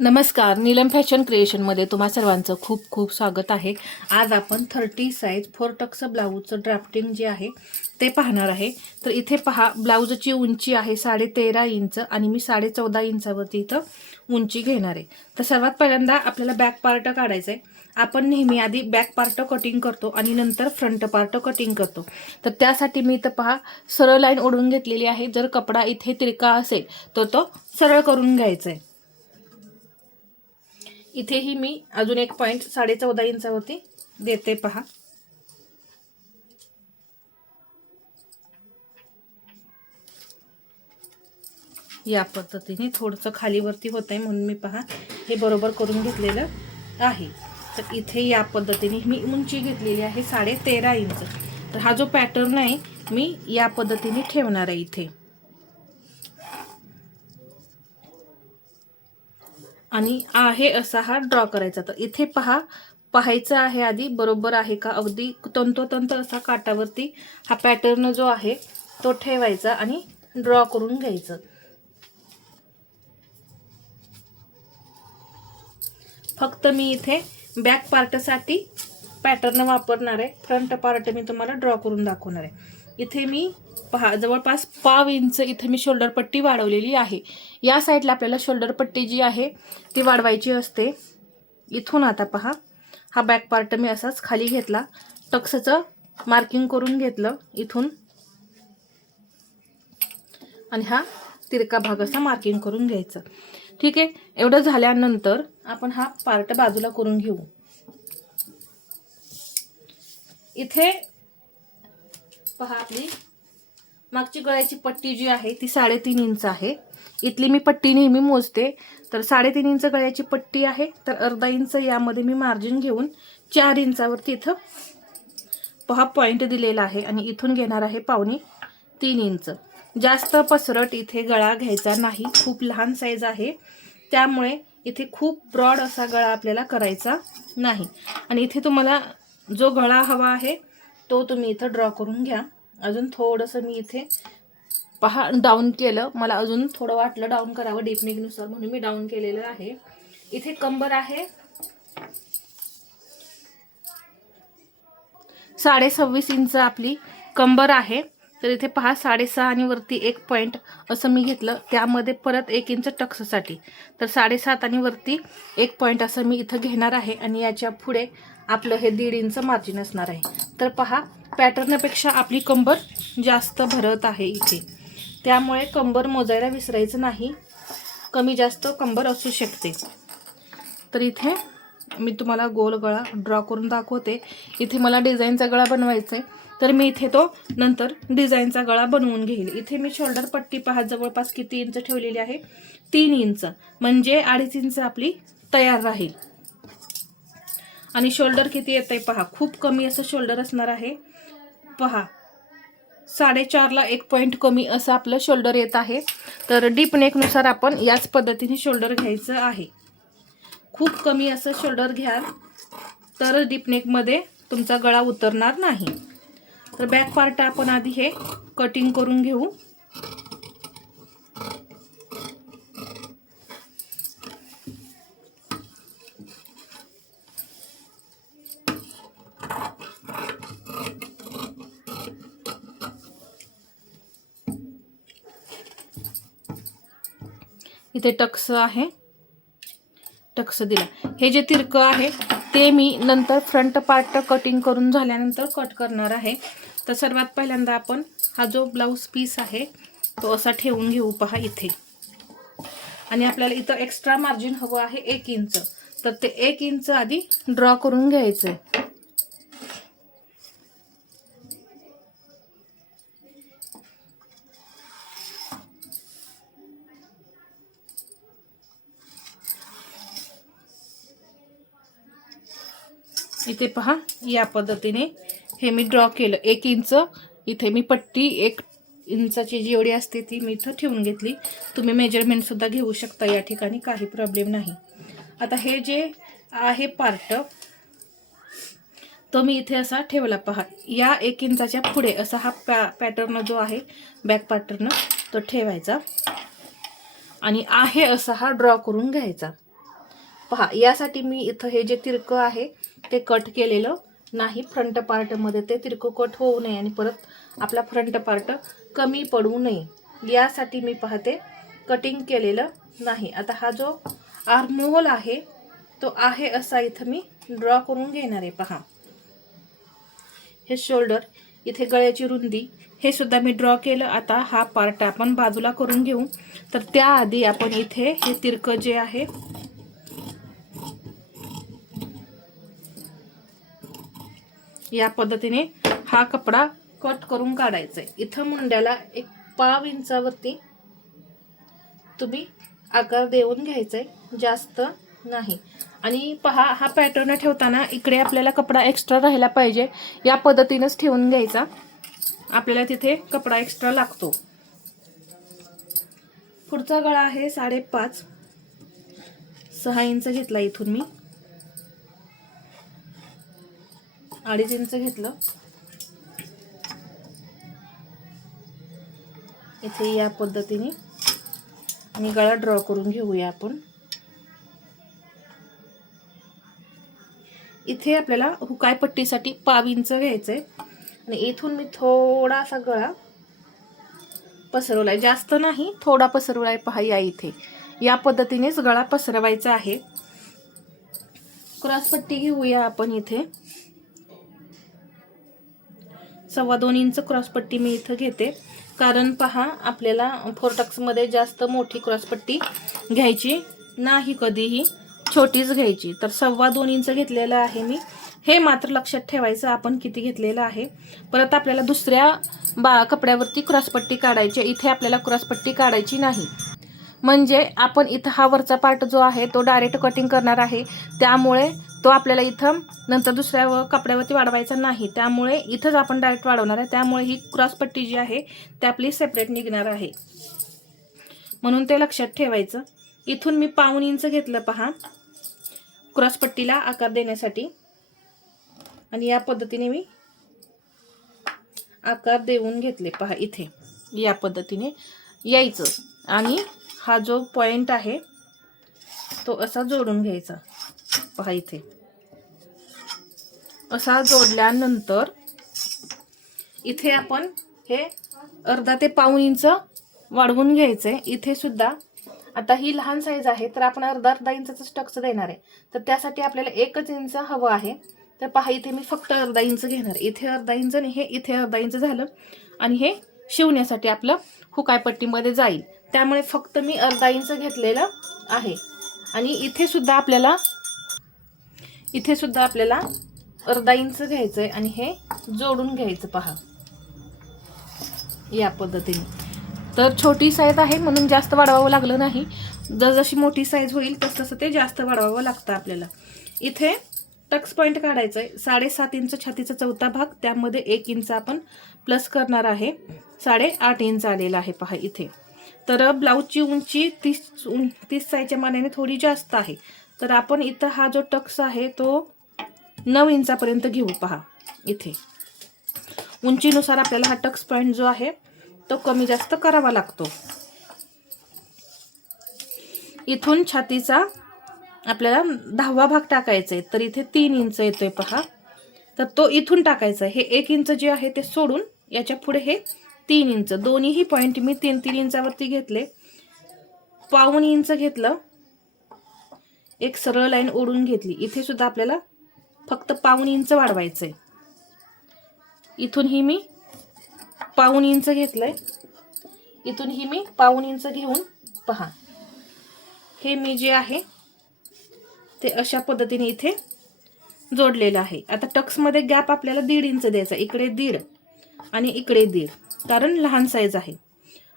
नमस्कार, नीलम फॅशन क्रिएशनमध्ये तुम्हा सर्वांचं खूप खूप स्वागत आहे। आज आपण 30 साईज 4 टक्स ब्लाऊजचं ड्राफ्टिंग जे आहे ते पाहणार आहे। तर इथे पहा, ब्लाऊजची उंची आहे 13.5 इंच आणि मी 14.5 इंचावरती इथं उंची घेणार आहे। तर सर्वात पहिल्यांदा आपल्याला बॅक पार्ट काढायचा आहे। आपण नेहमी आधी बॅक पार्ट कटिंग करतो आणि नंतर फ्रंट पार्ट कटिंग करतो। तर त्यासाठी मी इथं पहा सरळ लाईन ओढून घेतलेली आहे। जर कपडा इथे तिरका असेल तर तो सरळ करून घ्यायचा आहे। इथेही मी अजून एक पॉइंट 14.5 इंचावरती देते पहा। या पद्धतीने थोडंसं खालीवरती होत आहे म्हणून मी पहा हे बरोबर करून घेतलेलं आहे। तर इथे या पद्धतीने मी उंची घेतलेली आहे 13.5 इंच। तर हा जो पॅटर्न आहे मी या पद्धतीने ठेवणार आहे इथे आणि आहे असा हा ड्रॉ करायचा। तर इथे पाहायचं आहे आधी बरोबर आहे का, अगदी तंतोतंत असा काटावरती हा पॅटर्न जो आहे तो ठेवायचा आणि ड्रॉ करून घ्यायचं। फक्त मी इथे बॅक पार्टसाठी पॅटर्न वापरणार आहे, फ्रंट पार्ट मी तुम्हाला ड्रॉ करून दाखवणार आहे। इथे मी पहा जवळपास पाव इंच इथे मी शोल्डर पट्टी वाढवलेली आहे। या साईडला आपल्याला शोल्डर पट्टी जी आहे ती वाढवायची असते। इथून आता पहा हा बॅक पार्ट मी असाच खाली घेतला, टक्सचं मार्किंग करून घेतलं इथून आणि हा तिरका भाग असा मार्किंग करून घ्यायचं। ठीक आहे, एवढं झाल्यानंतर आपण हा पार्ट बाजूला करून घेऊ। इथे पहा आपली मागची गळ्याची पट्टी जी आहे ती 3.5 इंच आहे। इथली मी पट्टी नेहमी मोजते, तर 3.5 इंच गळ्याची पट्टी आहे। तर अर्धा इंच यामध्ये मी मार्जिन घेऊन 4 इंचावरती इथं पहा पॉइंट दिलेला आहे आणि इथून घेणार आहे 2.25 इंच। जास्त पसरट इथे गळा घ्यायचा नाही, खूप लहान साईज आहे त्यामुळे इथे खूप ब्रॉड असा गळा आपल्याला करायचा नाही। आणि इथे तुम्हाला जो गळा हवा आहे तो तुम्ही इथं ड्रॉ करून घ्या। अजून थोडंसं मी इथे पहा डाऊन केलं, मला अजून थोडं वाटलं डाऊन करावं डीप नेकनुसार म्हणून मी डाऊन केलेलं आहे। इथे कंबर आहे 26.5 इंच आपली कंबर आहे। तर इथे पहा 6.5 आणि वरती 1 पॉइंट असं मी घेतलं, त्यामध्ये परत 1 इंच टक्ससाठी तर 7.5 आणि वरती 1 पॉइंट असं मी इथं घेणार आहे आणि याच्या पुढे आपलं हे 1.5 इंच मार्जिन असणार आहे। तर पहा पॅटर्नपेक्षा आपली कंबर जास्त भरत आहे इथे, त्यामुळे कंबर मोजायला विसरायचं नाही, कमी जास्त कंबर असू शकते। तर इथे मी तुम्हाला गोल गळा ड्रॉ करून दाखवते। इथे मला डिझाईनचा गळा बनवायचा आहे, तर मी इथे तो नंतर डिझाईनचा गळा बनवून घेईल। इथे मी शोल्डर पट्टी पहा जवळपास किती इंच ठेवलेली आहे, 3 इंच, म्हणजे 2.5 इंच आपली तयार राहील। आणि शोल्डर किती येत आहे पहा, खूप कमी असं शोल्डर असणार आहे। पहा 4.5 ला 1 पॉइंट कमी असं आपलं शोल्डर येत आहे। तर डीप नेकनुसार आपण याच पद्धतीने शोल्डर घ्यायचं आहे। खूप कमी असं शोल्डर घ्याल तर डीप नेकमध्ये तुमचा गळा उतरणार नाही। तर बॅक पार्ट आपण आधी हे कटिंग करून घेऊ। इथे टक्स आहे, टक्स दिला। हे जे तिरकं आहे ते मी नंतर फ्रंट पार्ट कटिंग करून झाल्यानंतर कट करणार आहे। तर सर्वात पहिल्यांदा आपण हा जो ब्लाऊज पीस आहे तो असा ठेवून घेऊ पहा इथे, आणि आपल्याला इथं एक्स्ट्रा मार्जिन हवं आहे 1 इंच, तर ते 1 इंच आधी ड्रॉ करून घ्यायचं आहे। इथे पहा या पद्धतीने हे मी ड्रॉ केलं 1 इंच। इथे मी पट्टी 1 इंचाची जेवढी असते ती मी इथं ठेवून घेतली। तुम्ही मेजरमेंट सुद्धा घेऊ शकता या ठिकाणी, काही प्रॉब्लेम नाही। आता हे जे आहे पार्ट तो मी इथे असा ठेवला पहा, या 1 इंचाच्या पुढे असा हा पॅटर्न जो आहे बॅक पॅटर्न तो ठेवायचा आणि आहे असा हा ड्रॉ करून घ्यायचा। पहा, यासाठी मी इथं हे जे तिरकं आहे ते कट केलेलं नाही. फ्रंट पार्टमध्ये ते तिरकं कट होऊ नये आणि परत आपला फ्रंट पार्ट कमी पडू नये यासाठी मी पाहते कटिंग केलेलं नाही. आता हा जो आर्महोल आहे तो आहे असा इथं मी ड्रॉ करून घेणार आहे. पहा, हे शोल्डर, इथे गळ्याची रुंदी, हे सुद्धा मी ड्रॉ केलं. आता हा पार्ट आपण बाजूला करून घेऊ. तर त्याआधी आपण इथे हे तिरकं जे आहे या पद्धतीने हा कपडा कट करून काढायचा आहे. इथं मुंड्याला एक 1.5 इंचावरती तुम्ही आकार देऊन घ्यायचा आहे, जास्त नाही. आणि पहा, हा पॅटर्न ठेवताना इकडे आपल्याला कपडा एक्स्ट्रा राहायला पाहिजे, या पद्धतीनेच ठेवून घ्यायचा. आपल्याला तिथे कपडा एक्स्ट्रा लागतो. पुढचा गळा आहे 5.5, 6 इंच घेतला इथून मी, 2.5 इंच घेतलं. इथे या पद्धतीने आणि गळा ड्रॉ करून घेऊया आपण. इथे आपल्याला हुकाय पट्टीसाठी 1.5 इंच घ्यायचंय आणि इथून मी थोडासा गळा पसरवलाय, जास्त नाही, थोडा पसरवलाय. पहा, या इथे या पद्धतीनेच गळा पसरवायचा आहे. क्रॉस पट्टी घेऊया आपण. इथे 2.25 इंच क्रॉस पट्टी मी इथं घेते, कारण पहा आपल्याला फोरटक्स मध्ये जास्त मोठी क्रॉस पट्टी घ्यायची नाही, कधीही छोटीच घ्यायची. तर 2.25 इंच घेतलेलं आहे मी. हे मात्र लक्षात ठेवायचं आपण किती घेतलेलं आहे. परत आपल्याला दुसऱ्या कपड्यावरती क्रॉसपट्टी काढायची, इथे आपल्याला क्रॉसपट्टी काढायची नाही. म्हणजे आपण इथं हा वरचा पार्ट जो आहे तो डायरेक्ट कटिंग करणार आहे, त्यामुळे तो आपल्याला इथं नंतर दुसऱ्या कपड्यावरती वाढवायचा नाही. त्यामुळे इथंच आपण डायरेक्ट वाढवणार आहे. त्यामुळे ही क्रॉसपट्टी जी आहे ती आपली सेपरेट निघणार आहे, म्हणून ते लक्षात ठेवायचं. इथून मी 1.5 इंच घेतलं पहा क्रॉसपट्टीला आकार देण्यासाठी, आणि या पद्धतीने मी आकार देऊन घेतले. पहा, इथे या पद्धतीने यायचं आणि हा जो पॉइंट आहे तो असा जोडून घ्यायचा. पहा, इथे असा जोडल्यानंतर इथे आपण हे 1/2 ते 1.5 इंच वाढवून घ्यायचंय. इथे सुद्धा आता ही लहान साईज आहे, तर आपण 1/2 इंचाच टक्स देणार आहे, तर त्यासाठी आपल्याला 1 इंच हवं आहे. तर पहा, इथे मी फक्त 1/2 इंच घेणार. इथे 1/2 इंच आणि हे इथे 1/2 इंच झालं, आणि हे शिवण्यासाठी आपलं हुकायपट्टीमध्ये जाईल, त्यामुळे फक्त मी 1/2 इंच घेतलेलं आहे. आणि इथे सुद्धा आपल्याला 1/2 इंच घ्यायचंय आणि हे जोडून घ्यायचं. पहा, या पद्धतीने. तर छोटी साईज आहे म्हणून जास्त वाढवावं लागलं नाही, जसजशी मोठी साईज होईल तसं ते जास्त वाढवावं लागतं आपल्याला. इथे टक्स पॉइंट काढायचं आहे. 7.5 इंच छातीचा चौथा भाग, त्यामध्ये 1 इंच आपण प्लस करणार आहे. 8.5 इंच आलेला आहे. पहा, इथे तर ब्लाऊजची उंची 30 साईजच्या मानाने थोडी जास्त आहे, तर आपण इथं हा जो टक्स आहे तो 9 इंचापर्यंत घेऊ. पहा, इथे उंचीनुसार आपल्याला हा टक्स पॉइंट जो आहे तो कमी जास्त करावा लागतो. इथून छातीचा आपल्याला 10वा भाग टाकायचा आहे, तर इथे 3 इंच येतोय. पहा, तर तो इथून टाकायचा आहे. हे 1 इंच जे आहे ते सोडून याच्या पुढे हे 3 इंच, दोन्हीही पॉइंट मी 3-3 इंचावरती घेतले. 1.5 इंच घेतलं, एक सरळ लाईन ओढून घेतली. इथे सुद्धा आपल्याला फक्त 1.5 इंच वाढवायचंय. इथून ही मी 1.5 इंच घेतलंय, इथून ही मी 1.5 इंच घेऊन पहा हे मी जे आहे ते अशा पद्धतीने इथे जोडलेलं आहे. आता टक्स मध्ये गॅप आपल्याला 1.5 इंच द्यायचा, इकडे 1.5 आणि इकडे 1.5, कारण लहान साईज आहे.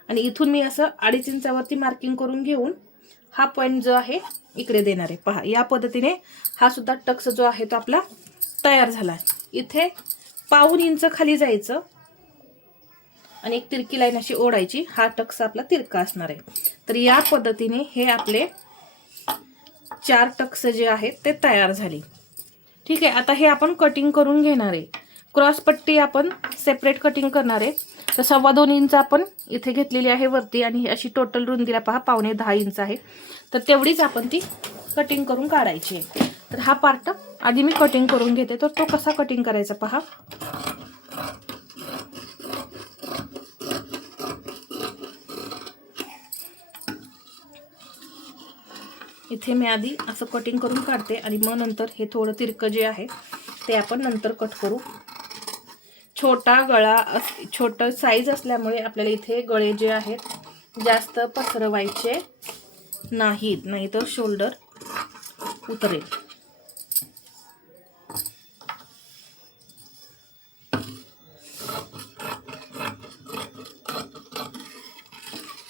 आणि इथून मी असं 2.5 इंचावरती मार्किंग करून घेऊन हा पॉइंट जो आहे इकडे देणार आहे. पहा, या पद्धतीने हा सुद्धा टक्स जो आहे तो आपला तयार झाला. इथे 1.5 इंच खाली जायचं आणि एक तिरकी लाईन अशी ओढायची. हा टक्स आपला तिरका असणार आहे. तर या पद्धतीने हे आपले 4 टक्स जे आहेत ते तयार झाले. ठीक आहे, आता हे आपण कटिंग करून घेणार आहे. क्रॉसपट्टी आपण सेपरेट कटिंग करणार आहे. तर 2.25 इंच आपण इथे घेतलेली आहे वरती आणि अशी टोटल रुंदीला पहा 9.25 इंच आहे. तर तेवढीच आपण ती कटिंग करून काढायची आहे. तर हा पार्ट आधी मी कटिंग करून घेते. तर तो कसा कटिंग करायचा पहा. इथे मी आधी असं कटिंग करून काढते आणि मग नंतर हे थोडं तिरकं जे आहे ते आपण नंतर कट करू. छोटा गळा छोटं साईज असल्यामुळे आपल्याला इथे गळे जे आहेत जास्त पसरवायचे नाहीत, नाहीतर शोल्डर उतरेल.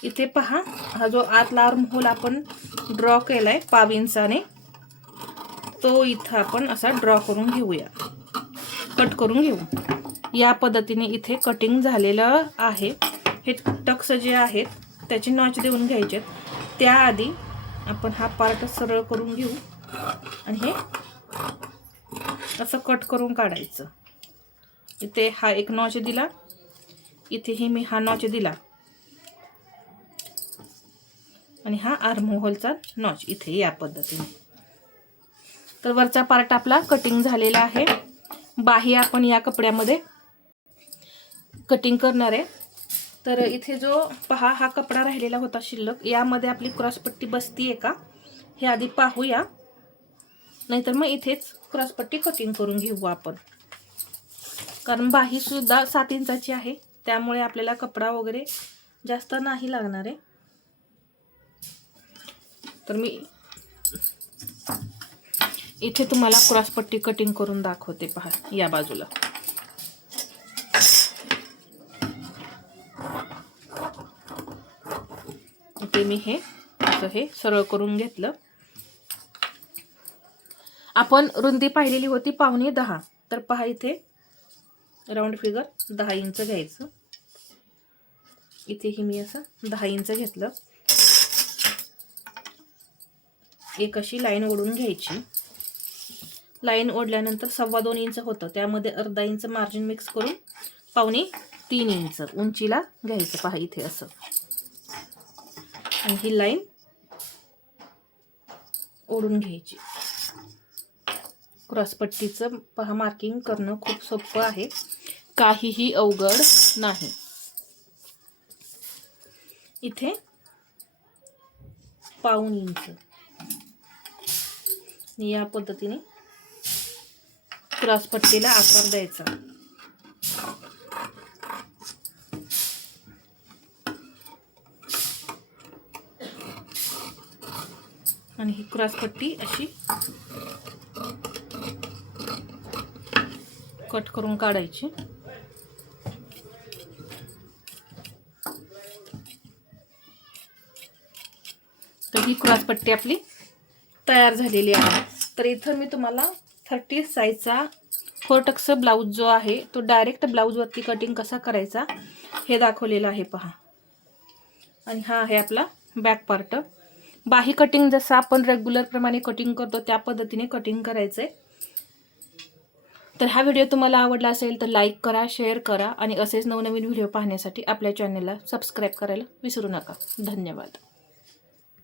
इथे पहा हा जो आतला आर्म होल आपण ड्रॉ केलाय 1.5 इंचाने, तो इथं आपण असा ड्रॉ करून घेऊया, कट करून घेऊ. या पद्धतीने इथे कटिंग झालेलं आहे. हे टक्स जे आहेत त्याची नॉच देऊन घ्यायचे. त्याआधी आपण हा पार्ट सरळ करून घेऊ आणि हे असं कट करून काढायचं. इथे हा एक नॉच दिला, इथेही मी हा नॉच दिला आणि हा आर्म होलचा नॉच इथे या पद्धतीने. तर वरचा पार्ट आपला कटिंग झालेला आहे. बाही आपण या कपड्यामध्ये कटिंग करणार आहे. तर इथे जो पहा हा कपडा राहिलेला होता शिल्लक, यामध्ये आपली क्रॉसपट्टी बसतीये का हे आधी पाहूया, नाहीतर मग इथेच क्रॉसपट्टी कटिंग करून घेऊ आपण. कारण बाही सुद्धा 7 इंचाची आहे, त्यामुळे आपल्याला कपडा वगैरे जास्त नाही लागणार आहे. तर मी इथे तुम्हाला क्रॉसपट्टी कटिंग करून दाखवते. पहा या बाजूला इथे मी हे असं हे सरळ करून घेतलं. आपण रुंदी पाहिलेली होती 9.25. तर पहा इथे राऊंड फिगर 10 इंच घ्यायचं. इथेही मी असं 10 इंच घेतलं. एक अशी लाईन ओढून घ्यायची. लाईन ओढल्यानंतर 2.25 इंच होतं, त्यामध्ये अर्धा इंच मार्जिन मिक्स करून 2.25-3 इंच उंचीला घ्यायचं. पहा इथे असं, आणि ही लाईन ओढून घ्यायची. क्रॉसपट्टीचं पहा मार्किंग करणं खूप सोपं आहे, काहीही अवघड नाही. इथे 1.25 इंच या पद्धतीने क्रॉसपट्टीला आकार द्यायचा. आणि ही क्रॉसपट्टी अशी कट करून काढायची. तर ही क्रॉसपट्टी आपली तयार झालेली आहे. तर इथं मी तुम्हाला 30 साईजचा 4 टक्स ब्लाऊज जो आहे तो डायरेक्ट ब्लाऊजवरती कटिंग कसा करायचा हे दाखवलेलं आहे. पहा, आणि हा आहे आपला बॅक पार्ट. बाही कटिंग जसं आपण रेग्युलर प्रमाणे कटिंग करतो त्या पद्धतीने कटिंग करायचंय. तर हा व्हिडिओ तुम्हाला आवडला असेल तर लाईक करा, शेअर करा आणि असेच नवनवीन व्हिडिओ पाहण्यासाठी आपल्या चॅनलला सबस्क्राईब करायला विसरू नका. धन्यवाद.